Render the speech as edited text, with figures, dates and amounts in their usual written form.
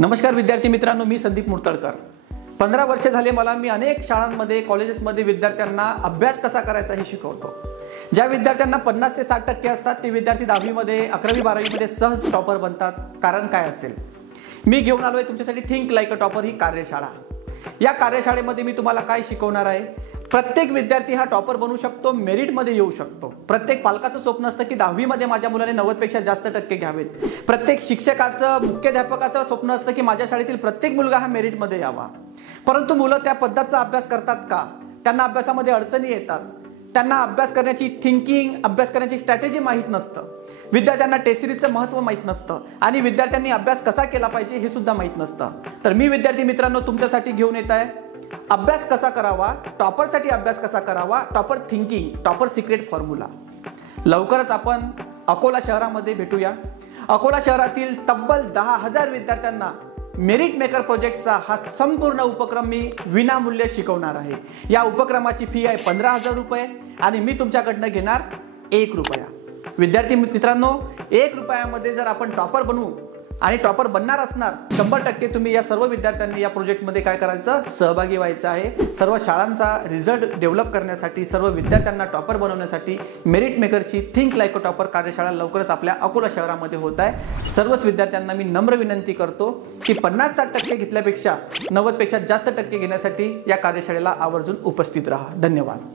नमस्कार विद्यार्थी मित्रांनो, मी संदीप मुर्तळकर। 15 वर्षे झाले मला मी अनेक शाळांमध्ये कॉलेजेसमध्ये विद्यार्थ्यांना अभ्यास कसा करायचा हे शिकवतो। ज्या विद्यार्थ्यांना 50 ते 60% असतात ते विद्यार्थी 10वी मध्ये 11वी 12वी मध्ये सहज टॉपर बनतात। कारण काय असेल? मी घेऊन आलोय तुमच्यासाठी थिंक लाइक अ टॉपर ही कार्यशाळा। या कार्यशाळेमध्ये मी तुम्हाला काय शिकवणार आहे? प्रत्येक विद्यार्थी हा टॉपर बनू शकतो, मेरिट मध्ये येऊ शकतो। प्रत्येक पालकाचं स्वप्न असतं की 10वी मध्ये माझ्या मुलाने 90 पेक्षा जास्त टक्के घ्यावेत। प्रत्येक शिक्षकाचं मुख्याध्यापकाचं स्वप्न असतं की माझ्या शाळेतील प्रत्येक मुलगा हा मेरिट मध्ये यावा। परंतु मुलं त्या पद्धतीचा अभ्यास करतात का? त्यांना अभ्यासामध्ये अडचणी येतात। त्यांना अभ्यास करण्याची थिंकिंग, अभ्यास करण्याची स्ट्रॅटेजी माहित नसतं। विद्यार्थ्यांना टेस्ट सिरीजचं महत्त्व माहित नसतं आणि विद्यार्थ्यांनी अभ्यास कसा केला पाहिजे हे सुद्धा माहित नसतं। तर मी विद्यार्थी मित्रांनो तुमच्यासाठी घेऊन येत आहे अभ्यास कसा करावा, टॉपरसाठी अभ्यास कसा करावा, topper thinking, topper secret formula. लवकरच आपण अकोला शहरामध्ये भेटूया। अकोला शहरातील तब्बल 10,000 विद्यार्थ्यांना मेरिट मेकर प्रोजेक्टचा हा संपूर्ण उपक्रम मी विनामूल्य शिकवणार आहे। या उपक्रमाची फी आहे 15,000 रुपये आणि मी तुमच्याकडनं घेणार 1 रुपया। विद्यार्थी मित्रांनो, 1 रुपयामध्ये जर आपण टॉपर बनवू आणि टॉपर बनणार असणार 100% तुम्ही या सर्व विद्यार्थ्यांनी या प्रोजेक्टमध्ये काय करायचं? सहभागी व्हायचं आहे। सर्व शाळांचा रिझल्ट डेव्हलप करण्यासाठी, सर्व विद्यार्थ्यांना टॉपर बनवण्यासाठी मेरिट मेकरची थिंक लाइक अ टॉपर कार्यशाळा लवकरच आपल्या अकोला शहरामध्ये होत आहे। सर्वच विद्यार्थ्यांना मी नम्र विनंती करतो की 50-60% घेतल्यापेक्षा 90 पेक्षा जास्त टक्के घेण्यासाठी या कार्यशाळेला आवर्जून उपस्थित राहा। धन्यवाद।